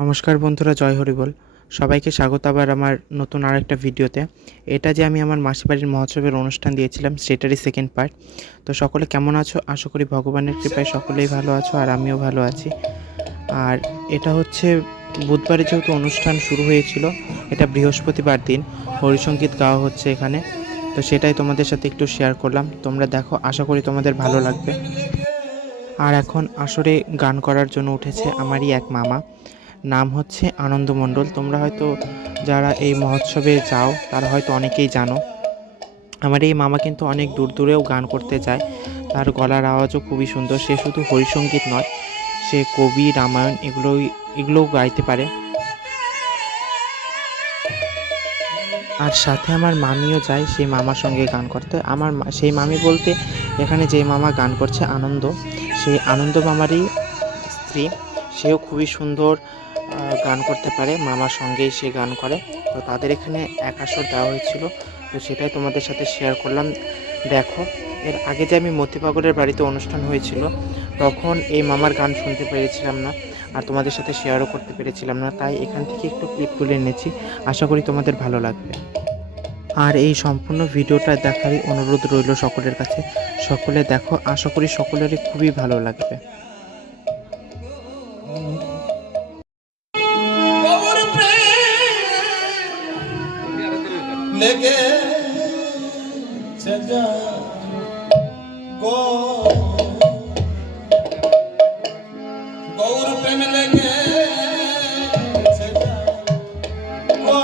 নমস্কার বন্ধুরা, জয় হরিবল। সবাইকে স্বাগত আবার আমার নতুন আরেকটা ভিডিওতে। এটা যে আমি আমার মাসির বাড়ির মহোৎসবের অনুষ্ঠান দিয়েছিলাম সেটারই সেকেন্ড পার্ট। তো সকলে কেমন আছো? আশা করি ভগবানের কৃপায় সকলেই ভালো আছো আর আমিও ভালো আছি। আর এটা হচ্ছে বুধবারে যেহেতু অনুষ্ঠান শুরু হয়েছিল, এটা বৃহস্পতিবার দিন হরিসঙ্গীত গাওয়া হচ্ছে এখানে। তো সেটাই তোমাদের সাথে একটু শেয়ার করলাম। তোমরা দেখো, আশা করি তোমাদের ভালো লাগবে। আর এখন আসরে গান করার জন্য উঠেছে আমারই এক মামা, নাম হচ্ছে আনন্দ মণ্ডল। তোমরা হয়তো যারা এই মহোৎসবে যাও তারা হয়তো অনেকেই জানো। আমার এই মামা কিন্তু অনেক দূর দূরেও গান করতে যায়। তার গলার আওয়াজও খুবই সুন্দর। সে শুধু হরিসঙ্গীত নয়, সে কবি, রামায়ণ এগুলোও গাইতে পারে। আর সাথে আমার মামিও যায় সেই মামার সঙ্গে গান করতে। সেই মামি বলতে এখানে যে মামা গান করছে আনন্দ, সেই আনন্দ মামারই স্ত্রী। সেও খুবই সুন্দর গান করতে পারে, মামার সঙ্গেই সে গান করে। তো তাদের এখানে এক আসর দেওয়া হয়েছিল, তো সেটাই তোমাদের সাথে শেয়ার করলাম। দেখো, এর আগে যে আমি মতিপাগলের বাড়িতে অনুষ্ঠান হয়েছিল তখন এই মামার গান শুনতে পেরেছিলাম না আর তোমাদের সাথে শেয়ারও করতে পেরেছিলাম না, তাই এখান থেকে একটু ক্লিপ তুলে এনেছি। আশা করি তোমাদের ভালো লাগবে। আর এই সম্পূর্ণ ভিডিওটা দেখারই অনুরোধ রইল সকলের কাছে। সকলে দেখো, আশা করি সকলেরই খুবই ভালো লাগবে। लेके सजा गो गौर प्रेम लेके सजा गो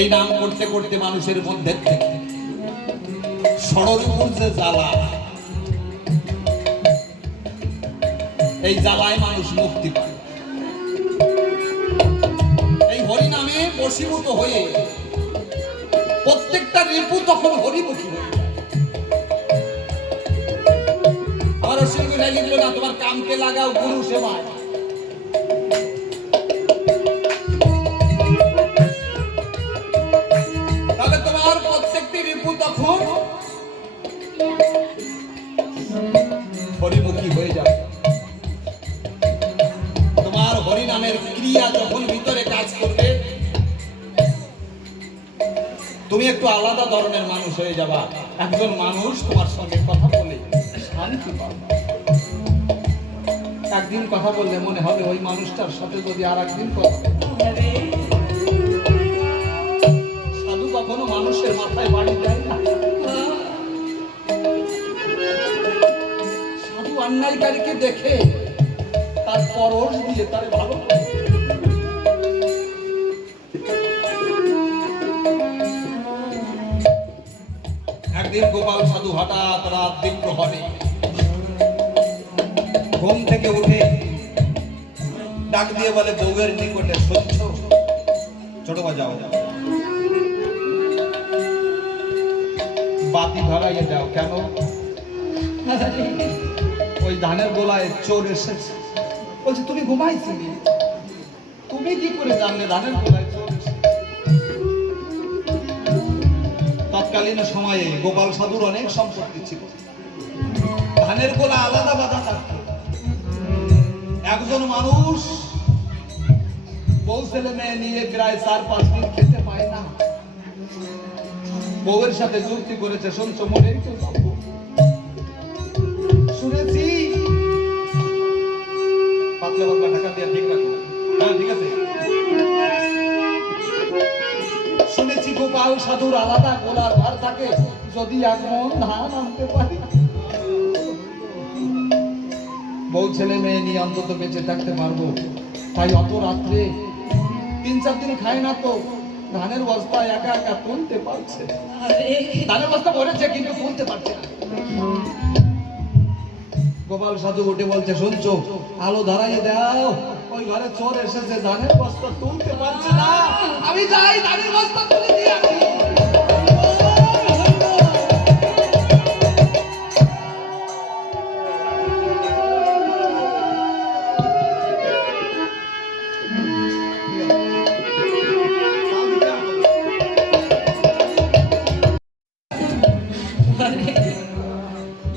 এই নাম করতে করতে মানুষের মধ্যে থেকে ষড়রিপুর যে জ্বালা, এই জ্বালায় মানুষ মুক্তি পায়। এই হরি নামে বশীভূত হয়ে প্রত্যেকটা রিপু তখন হরিমুখী হয়ে যায়। আমার অসীম লিখলো না, তোমার কামকে লাগাও গুরু সেবায়। তাহলে তোমার প্রত্যেকটি রিপু তখন হরিমুখী হয়ে যাবে। তোমার হরি নামের ক্রিয়া যখন ভিতরে কাজ করবে, তুমি একটু আলাদা ধরনের মানুষ হয়ে যাবা। একজন মানুষ তোমার সঙ্গে কথা বলে শান্তি পাবে। একদিন কথা বললে মনে হবে ওই মানুষটার সাথে যদি আর একদিন কথা বলে। সাধু কখনো মানুষের মাথায় বাড়ি দেয় না। সাধু অন্যায়কারীকে দেখে তার পরশ দিয়ে তার ভালো লাগে। একদিন গোপাল সাধু হঠাৎ রাত দিন প্রহরে ঘুম থেকে উঠে ডাক দিয়ে বলে, বউয়ের নিকটে শুনছ? ছোট বা যাও, বাতি ধরাইয়ে দাও। কেন? ওই ধানের গোলায় চোর এসেছে। বলছে, তুমি ঘুমাইছিলি, তুমি কি করে জানলে ধানের গোলায় চোর এসেছে? তৎকালীন সময়ে গোপাল সাধুর অনেক সম্পত্তি ছিল। ধানের গোলা আলাদা বাধা থাকত। একজন মানুষ বউ ছেলে মেয়ে নিয়ে প্রায় 4-5 দিন খেতে পায় না। বউয়ের সাথে যুক্তি করেছে, শুনছো? মনেই তো যাবো। শুনেছি পাতলা পাতলা ঢাকা দিয়ে ঠিক রাখো। হ্যাঁ, ঠিক আছে। শুনেছি গোপাল সাধুর আলাদা গোলা ঘর থাকে, যদি এক মন ধান আনতে পারি বউ ছেলে মেয়ে নিয়ে অন্তত বেঁচে থাকতে পারবো। তাই অত রাত্রে 3-4 দিন খায় না তো ধানের বস্তা একা একা তুলতে পারছে। ধানের বস্তা ভরেছে কিন্তু তুলতে পারছে না। গোপাল সাধু উঠে বলছে, শুনছো? আলো ধরাইয়ে দাও, ওই ঘরে চোর এসেছে, ধানের বস্তা তুলতে পারছে না। আমি যাই ধানের বস্তা তুলে দিয়ে আসি।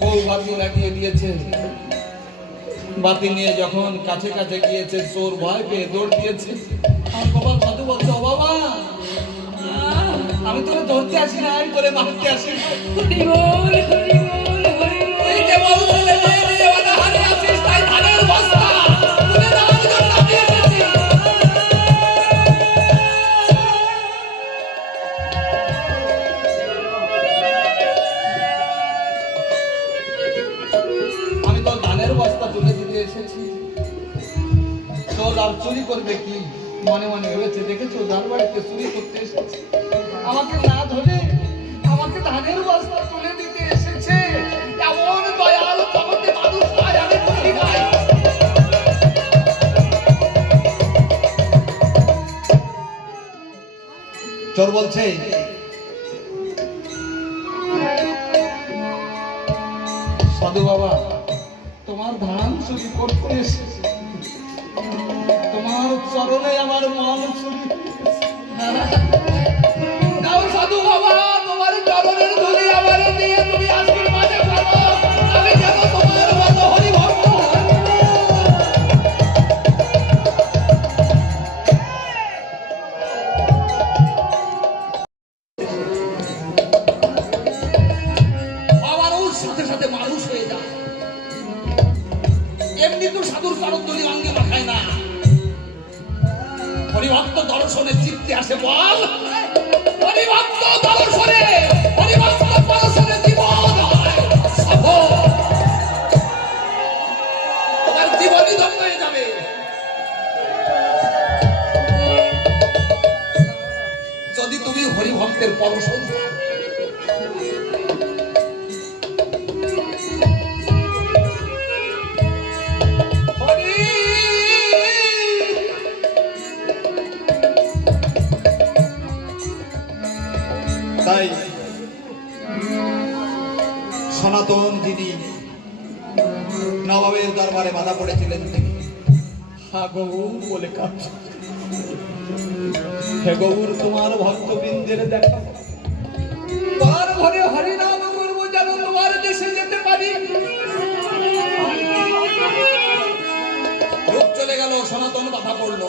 বউ বাতি লাগিয়ে দিয়েছে। বাতি নিয়ে যখন কাছে কাছে গিয়েছে, চোর ভয় পেয়ে দৌড় দিয়েছে। আমার গোপাল সাধু বলছে, ও বাবা, আমি তোকে ধরতে আসি না, আমি তোরে মারতে আসি। এই যে বউ ছেলে মেয়ে নিয়ে অনাহারে আছিস, তাই ধানের বস্তা তুলে দেওয়ার জন্য আমি এসেছি। আমি তো ধানের বস্তা তুলে দিতে এসেছি। চোর আর চুরি করবে কি মনে মনে হয়েছে, দেখেছো? যার বাড়িতে চুরি করতে এসেছে, আমাকে না ধরে আমাকে ধানের বস্তা তুলে দিতে এসেছে। এমন দয়াল জগতে মানুষ নাই, আমি বুঝি নাই। চোর বলছে, সাধু বাবা, তোমার ধান চুরি করতে এসেছে, তোমার চরণে আমার মন চুরি। নাও সাধু বাবা, তোমার চরণের ধুলি আমার দিয়ে তুমি আশীর্বাদ করো, আমি যেন তোমার মতো হরি ভক্ত হই। আবারও সাথে সাথে মানুষ হয়ে যায়। এমনি তো সাধুর চরণ ধুলি অঙ্গে মাখায় না। হরিভক্ত দর্শনে চিত্তে আসে বল, হরিভক্ত দর্শনে, হরিভক্ত দর্শনে জীবন হয় সফল। তোমার জীবনই ধন্য হয়ে যাবে। যদি তুমি ভক্তের পরসন্তান। তাই সনাতন যিনি নবাবের দরবারে বাধা পড়েছিলেন তিনি হা গৌর বলে কাঁদছেন। হে গৌর, তোমার ভক্তবৃন্দের দেখা তোমার ঘরে হরিনাম করবো যেন তোমার দেশে যেতে পারি। লোক চলে গেল, সনাতন বাধা পড়লো,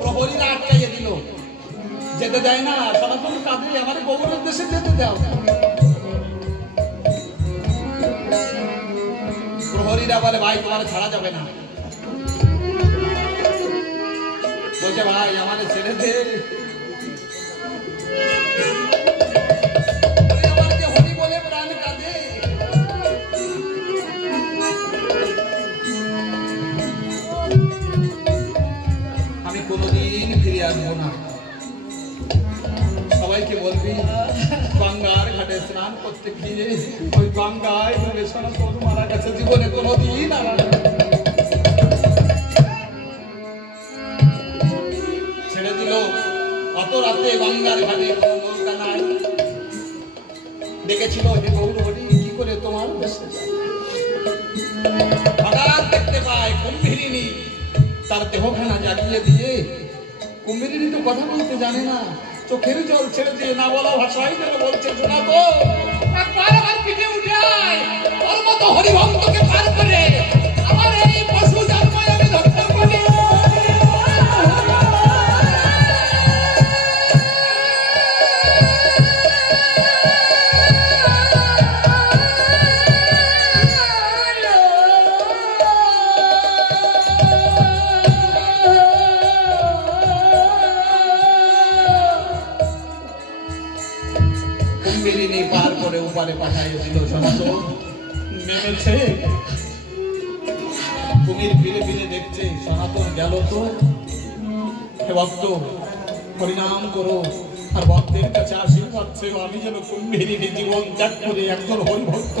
প্রহরীরা আটকাইয়ে দিল, যেতে দেয় না। সনাতন কাঁদে, আমার গৌরের দেশে যেতে দাও। প্রহরীরা বলে ভাই তোমার ছাড়া যাবে না। বলছে ভাই আমাদের ছেড়ে দে, আমাকে হরি বলে প্রাণ কাঁদে। আমি কোনোদিন ফিরে আসবো না। সবাইকে বলবি গঙ্গার ঘাটে স্নান করতে গিয়ে ওই গঙ্গায় ডুবে সনাতন মারা গেছে, জীবনে কোনোদিন আর ছেড়ে দিল। অত রাতে গঙ্গার ঘাটে কোনো নৌকা নাই। দেখেছিল হে গৌর হরি কি করে তোমার দেশে যায়। হঠাৎ দেখতে পায় কুম্ভীরিণী তার দেহখানা জাগিয়ে দিয়ে। কুম্ভীরিণী তো কথা বলতে জানে না, চোখের জল ছেড়ে দিয়ে না বলা ভাষাই যেন বলছে শোনা তো একবার আমার পিঠে উঠে আয়, ওর মতো হরিভক্তকে পার করে আমার এই পশু জন্ম আমি ধরতে পারি। কুম্ভীরিণী পার করে উপারে পাঠাইয়ে দিল। সনাতন নেমেছে, কুমির ফিরে ফিরে দেখছে সনাতন গেল তো। হে ভক্ত হরিনাম করো, আর ভক্তের কাছে আশীর্বাদ চেয়েও আমি যেন কুম্ভীরিণী জীবন ত্যাগ করে একজন হরিভক্ত।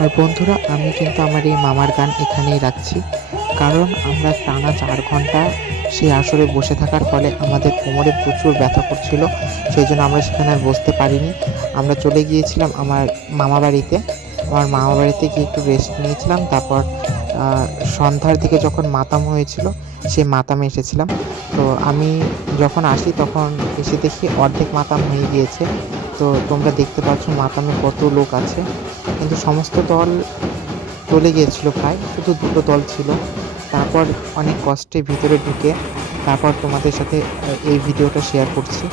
আর বন্ধুরা, আমি কিন্তু আমার এই মামার গান এখানেই রাখছি, কারণ আমরা টানা 4 ঘন্টা সেই আসরে বসে থাকার ফলে আমাদের কোমরে প্রচুর ব্যথা করছিল। সেই জন্য আমরা সেখানে আর বসতে পারিনি। আমরা চলে গিয়েছিলাম আমার মামা বাড়িতে। আমার মামা বাড়িতে গিয়ে একটু রেস্ট নিয়েছিলাম। তারপর সন্ধ্যার দিকে যখন মাতাম হয়েছিল, সেই মাতামে এসেছিলাম। তো আমি যখন আসি তখন এসে দেখি অর্ধেক মাতাম হয়ে গিয়েছে। তো তোমরা দেখতে পাচ্ছ মাতামে কত লোক আছে, কিন্তু সমস্ত দল চলে গিয়েছিল, প্রায় শুধু 2টো দল ছিল। তারপর অনেক কষ্টে ভিতরে ঢুকে তারপর তোমাদের সাথে এই ভিডিওটা শেয়ার করছি।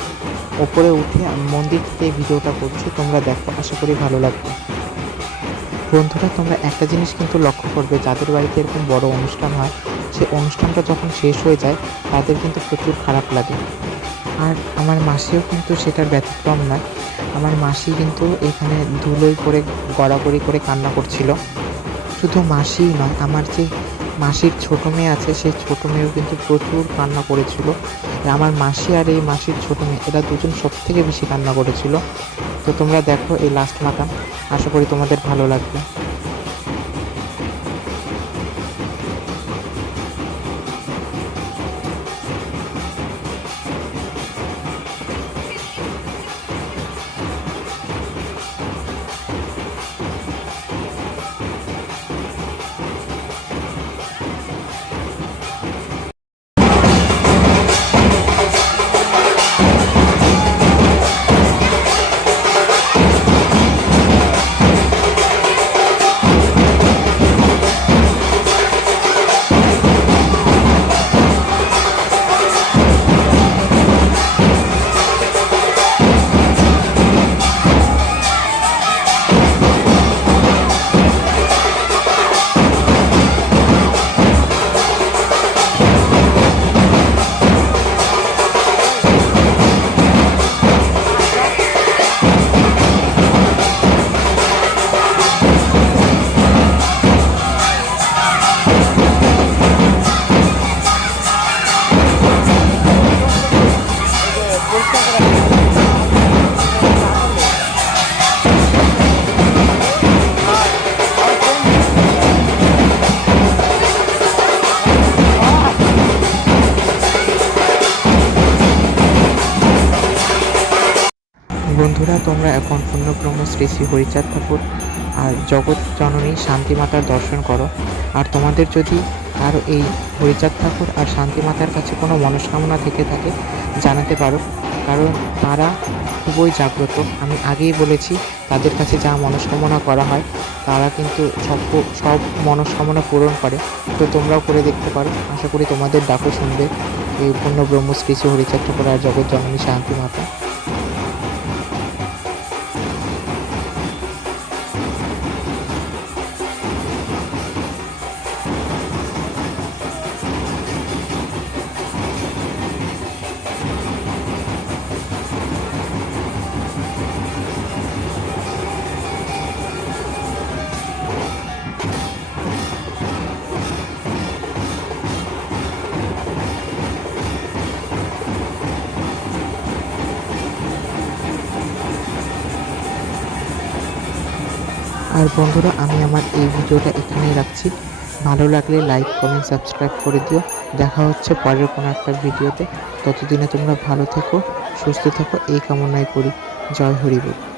ওপরে উঠে আমি মন্দির থেকে এই ভিডিওটা করছি, তোমরা দেখো, আশা করি ভালো লাগবে। বন্ধুরা, তোমরা একটা জিনিস কিন্তু লক্ষ্য করবে, যাদের বাড়িতে এরকম বড় অনুষ্ঠান হয়, সেই অনুষ্ঠানটা যখন শেষ হয়ে যায় তাদের কিন্তু প্রচুর খারাপ লাগে। আর আমার মাসিও কিন্তু সেটার ব্যতিক্রম নয়। আমার মাসি কিন্তু এখানে ধুলোয় করে গড়াগড়ি করে কান্না করছিল। শুধু মাসিই নয়, আমার যে মাসির ছোটো মেয়ে আছে, সেই ছোটো মেয়েও কিন্তু প্রচুর কান্না করেছিল। আমার মাসি আর এই মাসির ছোটো মেয়ে, এরা দুজন সব থেকে বেশি কান্না করেছিল। তো তোমরা দেখো এই লাস্ট মাতাম, আশা করি তোমাদের ভালো লাগবে। তোমরা এখন পূর্ণব্রহ্ম শ্রী শ্রী হরিচাঁদ ঠাকুর আর জগৎ জননী শান্তি মাতার দর্শন করো। আর তোমাদের যদি আরও এই হরিচাঁদ ঠাকুর আর শান্তি মাতার কাছে কোনো মনস্কামনা থেকে থাকে জানাতে পারো, কারণ তারা খুবই জাগ্রত। আমি আগেই বলেছি, তাদের কাছে যা মনস্কামনা করা হয় তারা কিন্তু সব মনস্কামনা পূরণ করে। তো তোমরাও করে দেখতে পারো, আশা করি তোমাদের ডাকও শুনবে এই পূর্ণ ব্রহ্মশ্রী শ্রী হরিচাঁদ ঠাকুর আর জগৎ জননী শান্তি মাতা। আর বন্ধুরা, আমি আমার এই ভিডিওটা এখানেই রাখছি। ভালো লাগলে লাইক, কমেন্ট, সাবস্ক্রাইব করে দিও। দেখা হচ্ছে পরের কোনো একটা ভিডিওতে। ততদিনে তোমরা ভালো থেকো, সুস্থ থেকো, এই কামনাই করি। জয় হরি বল।